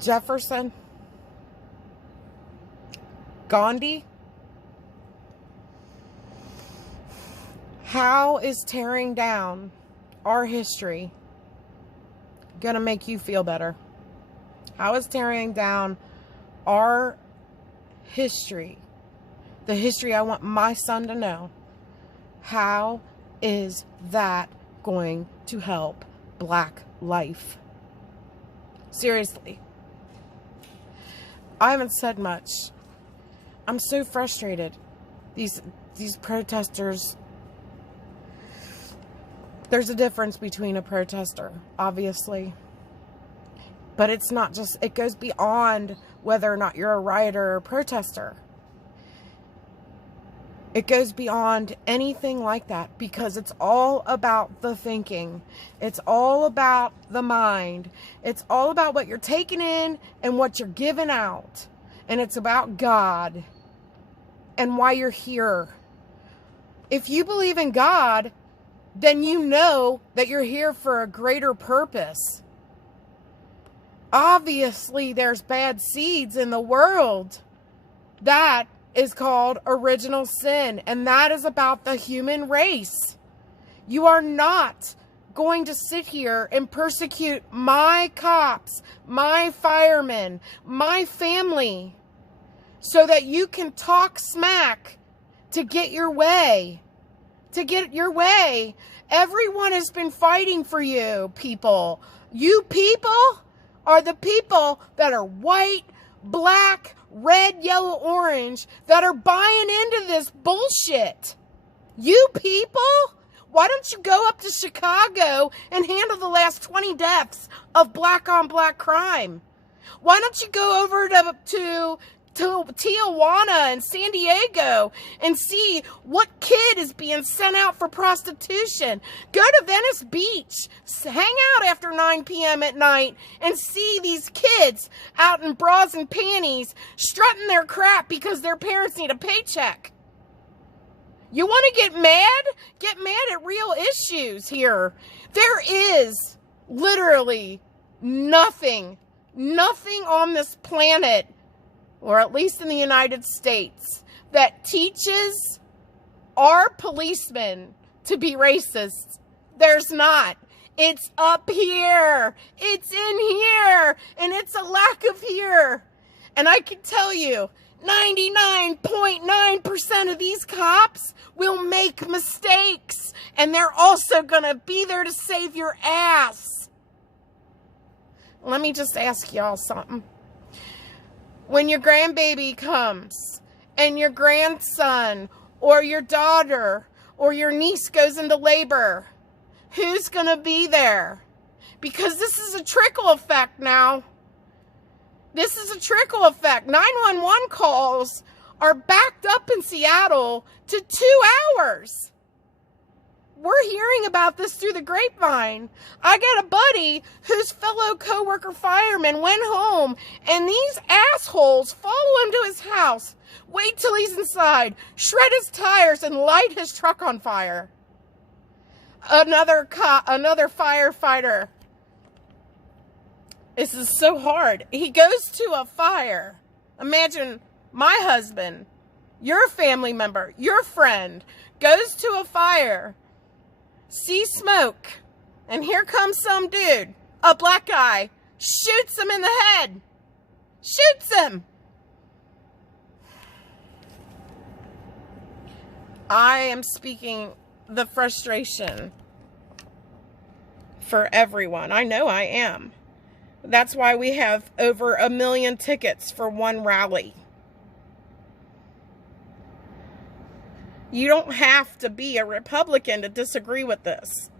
Jefferson, Gandhi. How is tearing down our history going to make you feel better? How is tearing down our history, the history I want my son to know, how is that going to help Black life? Seriously. I haven't said much. I'm so frustrated. These protesters. There's a difference between a protester, obviously. But it's not just, it goes beyond whether or not you're a rioter or a protester. It goes beyond anything like that, because it's all about the thinking. It's all about the mind. It's all about what you're taking in and what you're giving out. And it's about God and why you're here. If you believe in God, then you know that you're here for a greater purpose. Obviously, there's bad seeds in the world. That is called original sin, and that is about the human race. You are not going to sit here and persecute my cops, my firemen, my family, so that you can talk smack to get your way. To get your way. Everyone has been fighting for you, people. You people are the people that are white, black, red, yellow, orange, that are buying into this bullshit. You people, why don't you go up to Chicago and handle the last 20 deaths of black on black crime? Why don't you go over to Tijuana and San Diego and see what kid is being sent out for prostitution? Go to Venice Beach, hang out after 9 p.m. at night and see these kids out in bras and panties strutting their crap because their parents need a paycheck. You want to get mad? Get mad at real issues here. There is literally nothing on this planet, or at least in the United States, that teaches our policemen to be racist. There's not. It's up here. It's in here. And it's a lack of here. And I can tell you, 99.9% of these cops will make mistakes. And they're also going to be there to save your ass. Let me just ask y'all something. When your grandbaby comes and your grandson or your daughter or your niece goes into labor, who's going to be there? Because this is a trickle effect now. This is a trickle effect. 911 calls are backed up in Seattle to 2 hours. We're hearing about this through the grapevine. I got a buddy whose fellow coworker fireman went home, and these assholes follow him to his house, wait till he's inside, shred his tires, and light his truck on fire. Another firefighter. This is so hard. He goes to a fire. Imagine my husband, your family member, your friend, goes to a fire, see smoke, and here comes some dude, a black guy, shoots him in the head. Shoots him. I am speaking the frustration for everyone. I know I am. That's why we have over 1 million tickets for one rally. You don't have to be a Republican to disagree with this.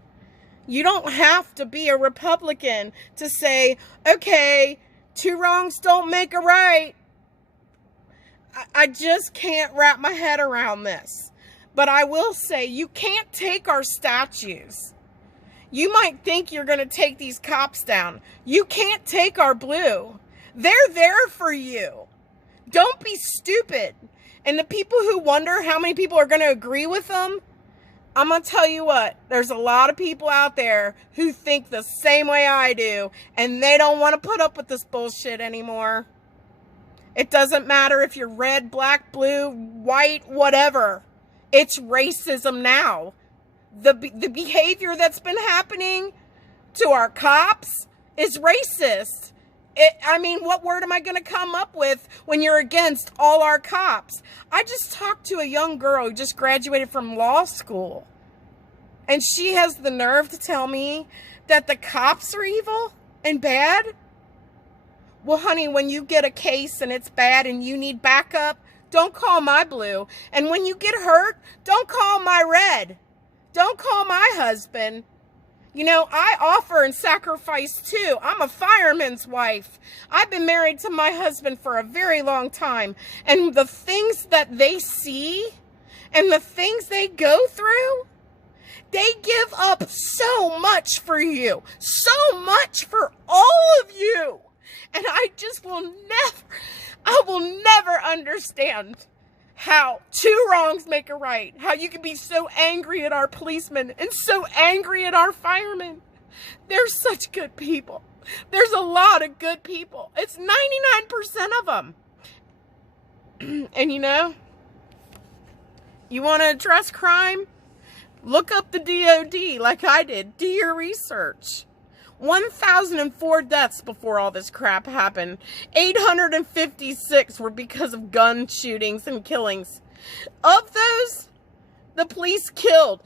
You don't have to be a Republican to say, okay, 2 wrongs don't make a right. I just can't wrap my head around this. But I will say, you can't take our statues. You might think you're going to take these cops down. You can't take our blue. They're there for you. Don't be stupid. And the people who wonder how many people are going to agree with them, I'm going to tell you what, there's a lot of people out there who think the same way I do, and they don't want to put up with this bullshit anymore. It doesn't matter if you're red, black, blue, white, whatever. It's racism now. The behavior that's been happening to our cops is racist. I mean, what word am I going to come up with when you're against all our cops? I just talked to a young girl who just graduated from law school, and she has the nerve to tell me that the cops are evil and bad. Well, honey, when you get a case and it's bad and you need backup, don't call my blue. And when you get hurt, don't call my red. Don't call my husband. You know, I offer and sacrifice too. I'm a fireman's wife. I've been married to my husband for a very long time. And the things that they see and the things they go through, they give up so much for you. So much for all of you. And I just will never understand how two wrongs make a right. How you can be so angry at our policemen and so angry at our firemen. They're such good people. There's a lot of good people. It's 99% of them. And you know, you want to address crime? Look up the DOD like I did. Do your research. 1,004 deaths before all this crap happened. 856 were because of gun shootings and killings. Of those, the police killed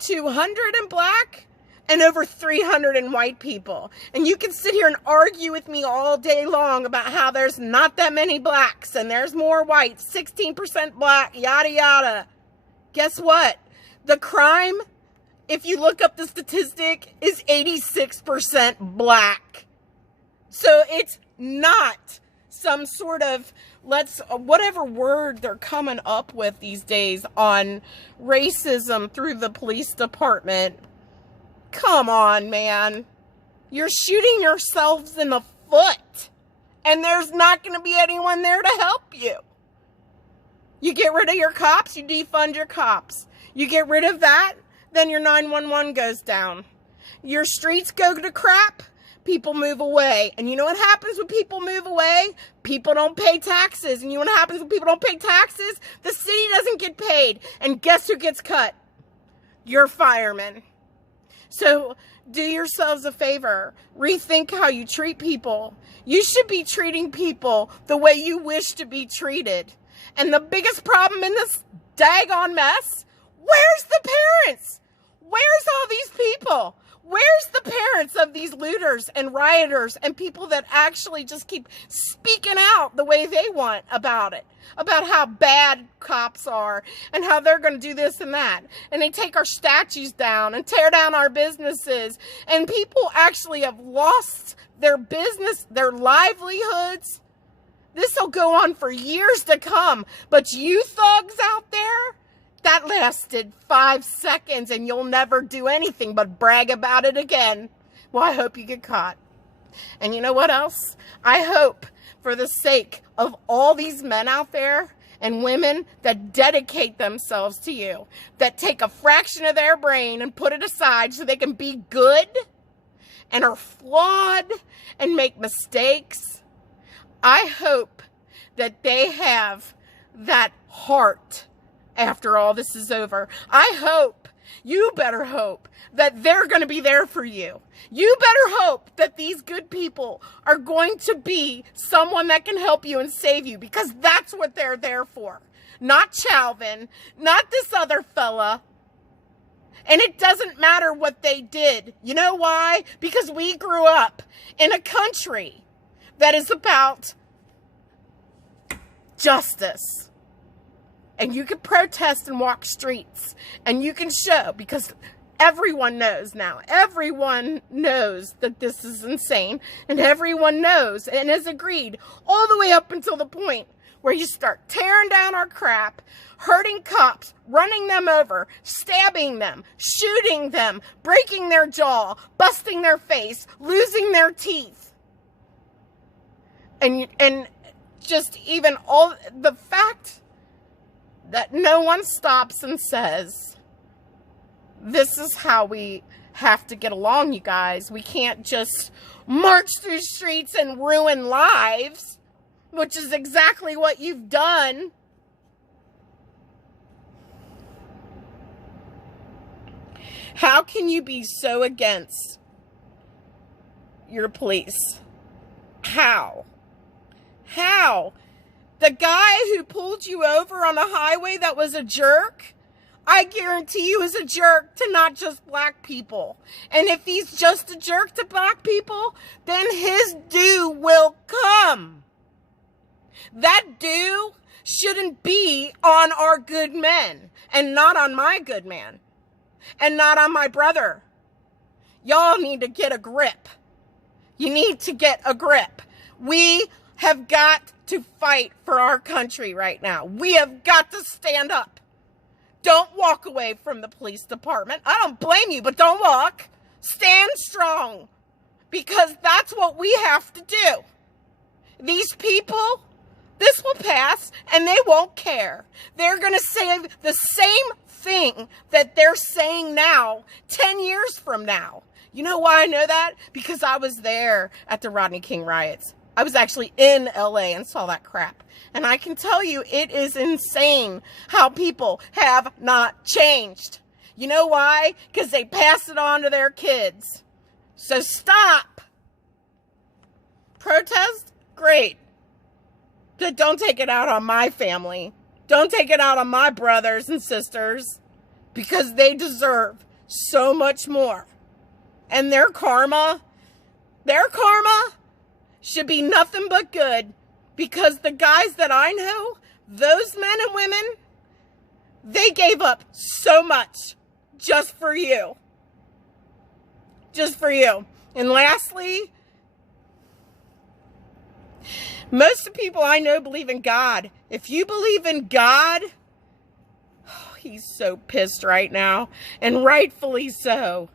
200 in black and over 300 in white people. And you can sit here and argue with me all day long about how there's not that many blacks and there's more whites, 16% black, yada yada. Guess what? The crime, if you look up the statistic, is 86% black. So it's not some sort of, whatever word they're coming up with these days on racism through the police department. Come on, man. You're shooting yourselves in the foot. And there's not going to be anyone there to help you. You get rid of your cops, you defund your cops. You get rid of that, then your 911 goes down. Your streets go to crap, people move away. And you know what happens when people move away? People don't pay taxes. And you know what happens when people don't pay taxes? The city doesn't get paid. And guess who gets cut? Your firemen. So do yourselves a favor. Rethink how you treat people. You should be treating people the way you wish to be treated. And the biggest problem in this daggone mess, where's the parents? Where's all these people? Where's the parents of these looters and rioters and people that actually just keep speaking out the way they want about it? About how bad cops are and how they're going to do this and that. And they take our statues down and tear down our businesses. And people actually have lost their business, their livelihoods. This will go on for years to come. But you thugs out there, that lasted 5 seconds and you'll never do anything but brag about it again. Well, I hope you get caught. And you know what else? I hope, for the sake of all these men out there and women that dedicate themselves to you, that take a fraction of their brain and put it aside so they can be good and are flawed and make mistakes, I hope that they have that heart after all this is over. I hope, you better hope, that they're going to be there for you. You better hope that these good people are going to be someone that can help you and save you, because that's what they're there for. Not Chalvin, not this other fella. And it doesn't matter what they did. You know why? Because we grew up in a country that is about justice. And you can protest and walk streets. And you can show, because everyone knows now. Everyone knows that this is insane. And everyone knows and has agreed all the way up until the point where you start tearing down our crap, hurting cops, running them over, stabbing them, shooting them, breaking their jaw, busting their face, losing their teeth. And just even all the fact that no one stops and says, This is how we have to get along, you guys. We can't just march through streets and ruin lives, which is exactly what you've done. How can you be so against your police? How? How? The guy who pulled you over on the highway that was a jerk, I guarantee you is a jerk to not just black people. And if he's just a jerk to black people, then his due will come. That due shouldn't be on our good men and not on my good man and not on my brother. Y'all need to get a grip. You need to get a grip. We have got to fight for our country right now. We have got to stand up. Don't walk away from the police department. I don't blame you, but don't walk. Stand strong, because that's what we have to do. These people, this will pass, and they won't care. They're going to say the same thing that they're saying now, 10 years from now. You know why I know that? Because I was there at the Rodney King riots. I was actually in LA and saw that crap. And I can tell you, it is insane how people have not changed. You know why? Because they pass it on to their kids. So stop. Protest? Great. But don't take it out on my family. Don't take it out on my brothers and sisters, because they deserve so much more. And their karma should be nothing but good, because the guys that I know, those men and women, they gave up so much just for you. Just for you. And lastly, most of the people I know believe in God. If you believe in God, oh, he's so pissed right now, and rightfully so.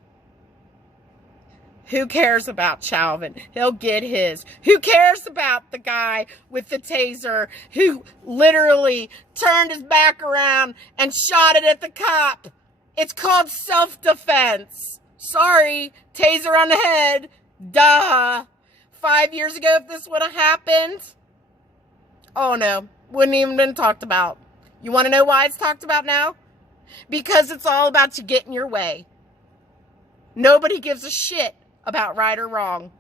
Who cares about Chauvin? He'll get his. Who cares about the guy with the taser who literally turned his back around and shot it at the cop? It's called self-defense. Sorry, taser on the head. Duh. 5 years ago, if this would have happened, oh no, wouldn't even been talked about. You want to know why it's talked about now? Because it's all about you getting your way. Nobody gives a shit about right or wrong.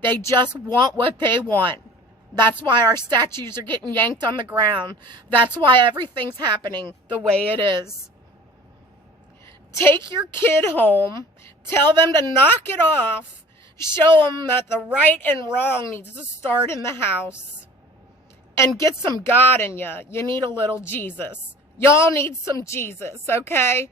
They just want what they want. That's why our statues are getting yanked on the ground. That's why everything's happening the way it is. Take your kid home. Tell them to knock it off. Show them that the right and wrong needs to start in the house. And get some God in you. You need a little Jesus. Y'all need some Jesus, okay?